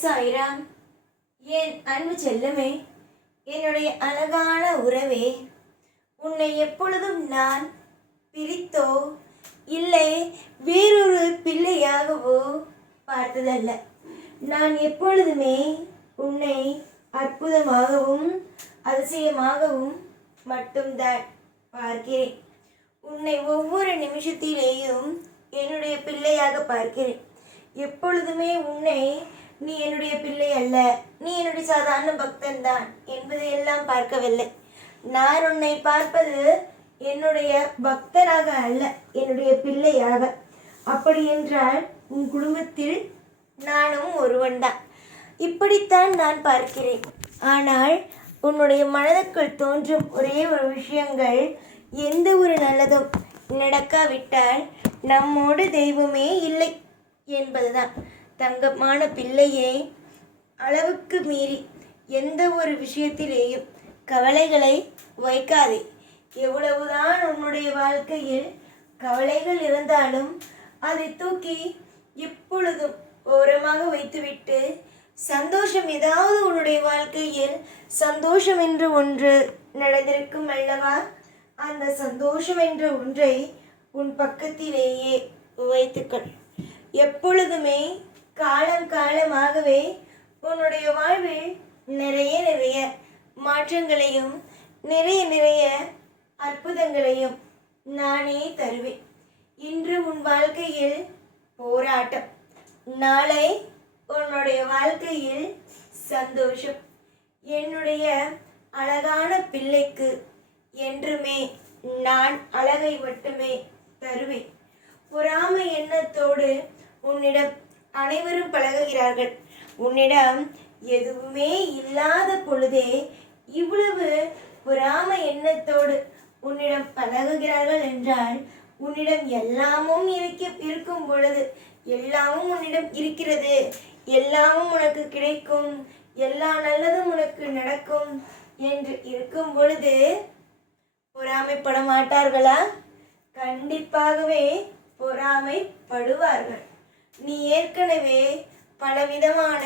சாய்ராம். என் அன்பு செல்லமே, என்னுடைய அழகான உறவே, உன்னை எப்பொழுதும் நான் பிரித்தோ இல்லை வேறொரு பிள்ளையாகவோ பார்த்ததல்ல. நான் எப்பொழுதுமே உன்னை அற்புதமாகவும் அதிசயமாகவும் மட்டும்தான் பார்க்கிறேன். உன்னை ஒவ்வொரு நிமிஷத்திலேயும் என்னுடைய பிள்ளையாக பார்க்கிறேன். எப்பொழுதுமே உன்னை நீ என்னுடைய பிள்ளை அல்ல, நீ என்னுடைய சாதாரண பக்தன் தான் என்பதையெல்லாம் பார்க்கவில்லை. நான் உன்னை பார்ப்பது என்னுடைய பக்தனாக அல்ல, என்னுடைய பிள்ளையாக. அப்படி என்றால் உன் குடும்பத்தில் நானும் ஒருவன்தான். இப்படித்தான் நான் பார்க்கிறேன். ஆனால் உன்னுடைய மனதுக்குள் தோன்றும் ஒரே ஒரு விஷயங்கள், எந்த ஒரு நல்லதும் நடக்காவிட்டால் நம்மோடு தெய்வமே இல்லை என்பதுதான். தங்கமான பிள்ளையே, அளவுக்கு மீறி எந்த ஒரு விஷயத்திலேயும் கவலைகளை வைக்காதே. எவ்வளவுதான் உன்னுடைய வாழ்க்கையில் கவலைகள் இருந்தாலும் அதை தூக்கி எப்பொழுதும் ஓரமாக வைத்துவிட்டு, சந்தோஷம் ஏதாவது உன்னுடைய வாழ்க்கையில் சந்தோஷம் என்று ஒன்று நடந்திருக்கும் அல்லவா, அந்த சந்தோஷம் என்ற ஒன்றை உன் பக்கத்திலேயே வைத்துக்கொள். எப்பொழுதுமே காலம் காலமாகவே உன்னுடைய வாழ்வில் நிறைய நிறைய மாற்றங்களையும் நிறைய அற்புதங்களையும் நானே தருவேன். இன்று உன் வாழ்க்கையில் போராட்டம், நாளை உன்னுடைய வாழ்க்கையில் சந்தோஷம். என்னுடைய அழகான பிள்ளைக்கு என்றுமே நான் அழகை மட்டுமே தருவேன். பொறாமை எண்ணத்தோடு உன்னிடம் அனைவரும் பழகுகிறார்கள். உன்னிடம் எதுவுமே இல்லாத பொழுதே இவ்வளவு பொறாமை எண்ணத்தோடு உன்னிடம் பழகுகிறார்கள் என்றால், உன்னிடம் எல்லாமும் இருக்கும் பொழுது, எல்லாமும் உன்னிடம் இருக்கிறது, எல்லாமும் உனக்கு கிடைக்கும், எல்லா நல்லதும் உனக்கு நடக்கும் என்று இருக்கும் பொழுது பொறாமைப்பட மாட்டார்களா? கண்டிப்பாகவே பொறாமைப்படுவார்கள். நீ ஏற்கனவே பலவிதமான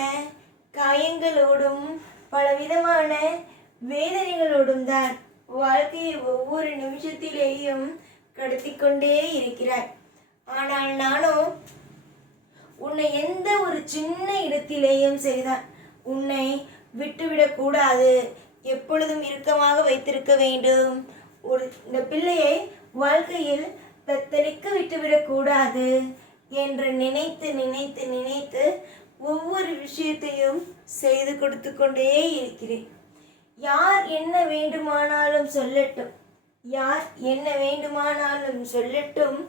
காயங்களோடும் பலவிதமான வேதனைகளோடும் தான் வாழ்க்கையை ஒவ்வொரு நிமிஷத்திலேயும் கடத்தி கொண்டே இருக்கிறாய். ஆனால் நானோ உன்னை எந்த ஒரு சின்ன இடத்திலேயும் செய்தான் உன்னை விட்டுவிடக்கூடாது, எப்பொழுதும் இறுக்கமாக வைத்திருக்க வேண்டும். இந்த பிள்ளையை வாழ்க்கையில் தத்தளிக்க விட்டுவிடக்கூடாது என்று நினைத்து நினைத்து நினைத்து ஒவ்வொரு விஷயத்தையும் செய்து கொடுத்து கொண்டே இருக்கிறேன். யார் என்ன வேண்டுமானாலும் சொல்லட்டும், யார் என்ன வேண்டுமானாலும் சொல்லட்டும்,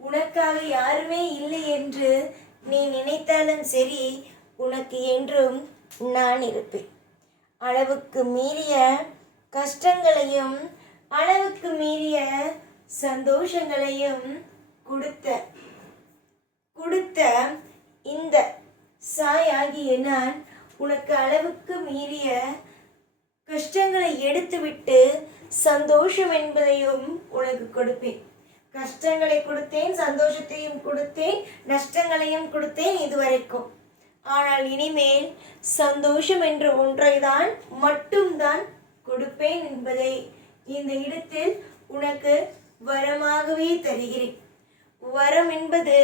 உனக்காக யாருமே இல்லை என்று நீ நினைத்தாலும் சரி, உனக்கு என்றும் நான் இருப்பேன். அளவுக்கு மீறிய கஷ்டங்களையும் அளவுக்கு மீறிய சந்தோஷங்களையும் கொடுத்த இந்த சாயாகிய நான் உனக்கு அளவுக்கு மீறிய கஷ்டங்களை எடுத்துவிட்டு சந்தோஷம் என்பதையும் உனக்கு கொடுப்பேன். கஷ்டங்களை கொடுத்தேன், சந்தோஷத்தையும் கொடுத்தேன், நஷ்டங்களையும் கொடுத்தேன் இதுவரைக்கும். ஆனால் இனிமேல் சந்தோஷம் என்ற ஒன்றை தான் மட்டும்தான் கொடுப்பேன் என்பதை இந்த இடத்தில் உனக்கு வரமாகவே தருகிறேன். வரம் என்பது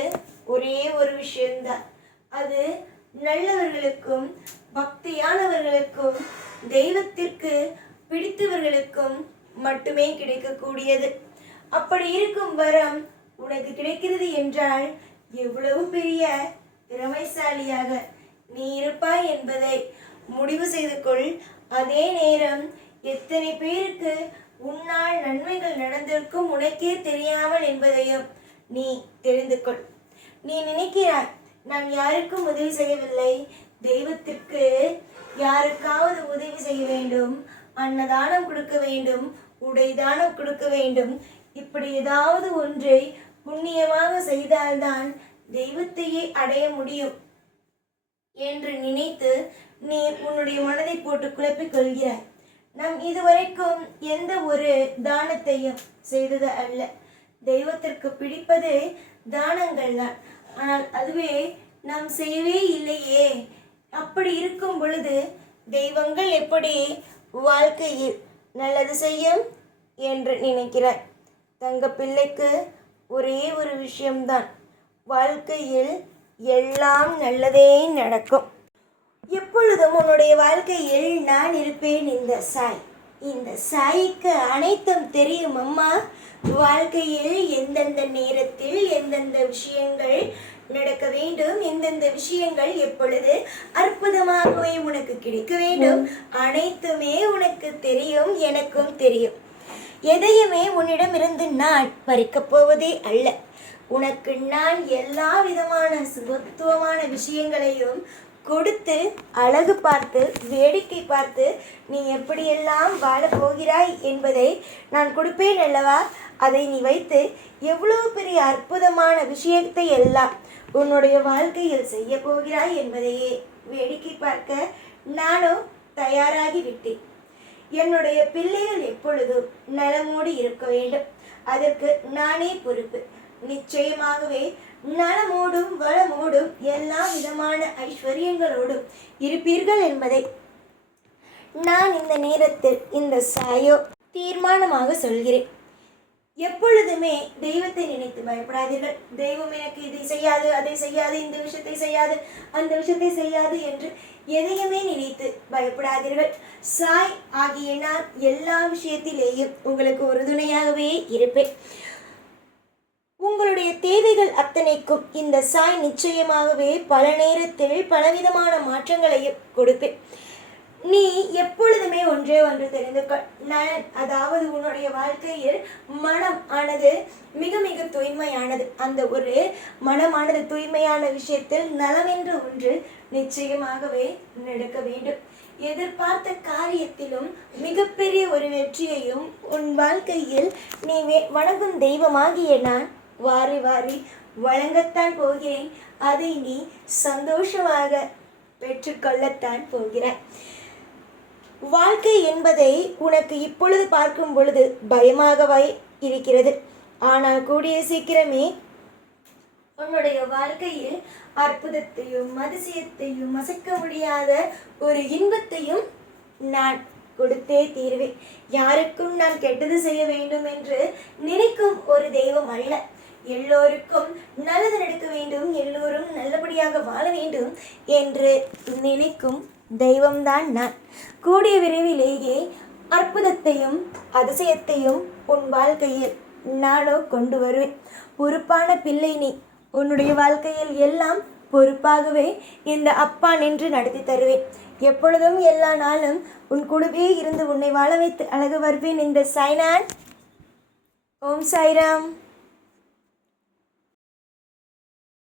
ஒரே ஒரு விஷயம்தான். அது நல்லவர்களுக்கும் பக்தியானவர்களுக்கும் தெய்வத்திற்கு பிடித்தவர்களுக்கும் மட்டுமே கிடைக்கக்கூடியது. அப்படி இருக்கும் வரம் உனக்கு கிடைக்கிறது என்றால் எவ்வளவு பெரிய திறமைசாலியாக நீ இருப்பாய் என்பதை முடிவு செய்து கொள். அதே நேரம் எத்தனை பேருக்கு உன்னால் நன்மைகள் நடந்திருக்கும் உனக்கே தெரியாமல் என்பதையும் நீ தெரிந்து கொள். நீ நினைக்கிறாய், நான் யாருக்கும் உதவி செய்யவில்லை, தெய்வத்திற்கு யாருக்காவது உதவி செய்ய வேண்டும், அன்னதானம் கொடுக்க வேண்டும், உடைதானம் கொடுக்க வேண்டும், இப்படி ஏதாவது ஒன்றை புண்ணியமாக செய்தால்தான் தெய்வத்தையே அடைய முடியும் என்று நினைத்து நீ உன்னுடைய மனதை போட்டு குழப்பிக் கொள்கிறாய். நாம் இதுவரைக்கும் எந்த ஒரு தானத்தையும் செய்தது அல்ல. தெய்வத்திற்கு பிடிப்பது தானங்கள் தான். ஆனால் அதுவே நாம் செய்யவே இல்லையே. அப்படி இருக்கும் பொழுது தெய்வங்கள் எப்படி வாழ்க்கையில் நல்லது செய்யும் என்று நினைக்கிறாய். தங்க பிள்ளைக்கு ஒரே ஒரு விஷயம்தான், வாழ்க்கையில் எல்லாம் நல்லதே நடக்கும். எப்பொழுதும் உன்னுடைய வாழ்க்கையில் நான் இருப்பேன். இந்த சாய்க்கு அனைத்தும் தெரியும் அம்மா. வாழ்க்கையில் எந்தெந்த நேரத்தில் எந்தெந்த விஷயங்கள் நடக்க வேண்டும், எந்தெந்த விஷயங்கள் எப்பொழுது அற்புதமாகவே உனக்கு கிடைக்க வேண்டும், அனைத்துமே உனக்கு தெரியும், எனக்கும் தெரியும். எதையுமே உன்னிடமிருந்து நான் பறிக்கப் போவதே அல்ல. உனக்கு நான் எல்லா விதமான சுபத்துவமான விஷயங்களையும் கொடுத்து அழகு பார்த்து வேடிக்கை பார்த்து நீ எப்படியெல்லாம் வாழப் போகிறாய் என்பதை நான் கொடுப்பேன் அல்லவா. அதை நீ வைத்து எவ்வளோ பெரிய அற்புதமான விஷயத்தை எல்லாம் உன்னுடைய வாழ்க்கையில் செய்ய போகிறாய் என்பதையே வேடிக்கை பார்க்க நானும் தயாராகி விட்டேன். என்னுடைய பிள்ளைகள் எப்பொழுதும் நலமோடு இருக்க வேண்டும், அதற்கு நானே பொறுப்பு. நிச்சயமாகவே நலமோடும் வளமோடும் எல்லா விதமான ஐஸ்வர்யங்களோடும் இருப்பீர்கள் என்பதை நான் இந்த நேரத்தில் இந்த சாயோ தீர்மானமாக சொல்கிறேன். எப்பொழுதுமே தெய்வத்தை நினைத்து பயப்படாதீர்கள். தெய்வம் எனக்கு இதை செய்யாது, அதை செய்யாது, இந்த விஷயத்தை செய்யாது, அந்த விஷயத்தை செய்யாது என்று எதையுமே நினைத்து பயப்படாதீர்கள். சாய் ஆகிய நான் எல்லா விஷயத்திலேயும் உங்களுக்கு உறுதுணையாகவே இருப்பேன். உங்களுடைய தேவைகள் அத்தனைக்கும் இந்த சாய் நிச்சயமாகவே பல நேரத்தில் பலவிதமான மாற்றங்களையும் கொடுப்பேன். நீ எப்பொழுதுமே ஒன்றே ஒன்று தெரிந்து கொள், நலன், அதாவது உன்னுடைய வாழ்க்கையில் மனம் ஆனது மிக மிக தூய்மையானது. அந்த ஒரு மனமானது தூய்மையான விஷயத்தில் நலமென்று ஒன்று நிச்சயமாகவே நடக்க வேண்டும். எதிர்பார்த்த காரியத்திலும் மிகப்பெரிய ஒரு வெற்றியையும் உன் வாழ்க்கையில் நீ வணங்கும் தெய்வமாகிய நான் வாரி வாரி வழங்கத்தான் போகிறேன். அதை நீ சந்தோஷமாக பெற்றுக்கொள்ளத்தான் போகிறாய். வாழ்க்கை என்பதை உனக்கு இப்பொழுது பார்க்கும் பொழுது பயமாகவே இருக்கிறது. ஆனால் கூடிய சீக்கிரமே உன்னுடைய வாழ்க்கையில் அற்புதத்தையும் அதிசயத்தையும் அசைக்க முடியாத ஒரு இன்பத்தையும் நான் கொடுத்தே தீர்வேன். யாருக்கும் நான் கெட்டது செய்ய வேண்டும் என்று நினைக்கும் ஒரு தெய்வம் அல்ல. எல்லோருக்கும் நல்லது நடக்க வேண்டும், எல்லோரும் நல்லபடியாக வாழ வேண்டும் என்று நினைக்கும் தெய்வம்தான் நான். கூடிய விரைவிலேயே அற்புதத்தையும் அதிசயத்தையும் உன் வாழ்க்கையில் நானோ கொண்டு வருவேன். பொறுப்பான பிள்ளை நீ. உன்னுடைய வாழ்க்கையில் எல்லாம் பொறுப்பாகவே இந்த அப்பா நின்று நடத்தி தருவேன். எப்பொழுதும் எல்லா நாளும் உன் கூடவே இருந்து உன்னை வாழ வைத்து அழகு வருவேன். இந்த சாய்நான். ஓம் சாய்ராம்.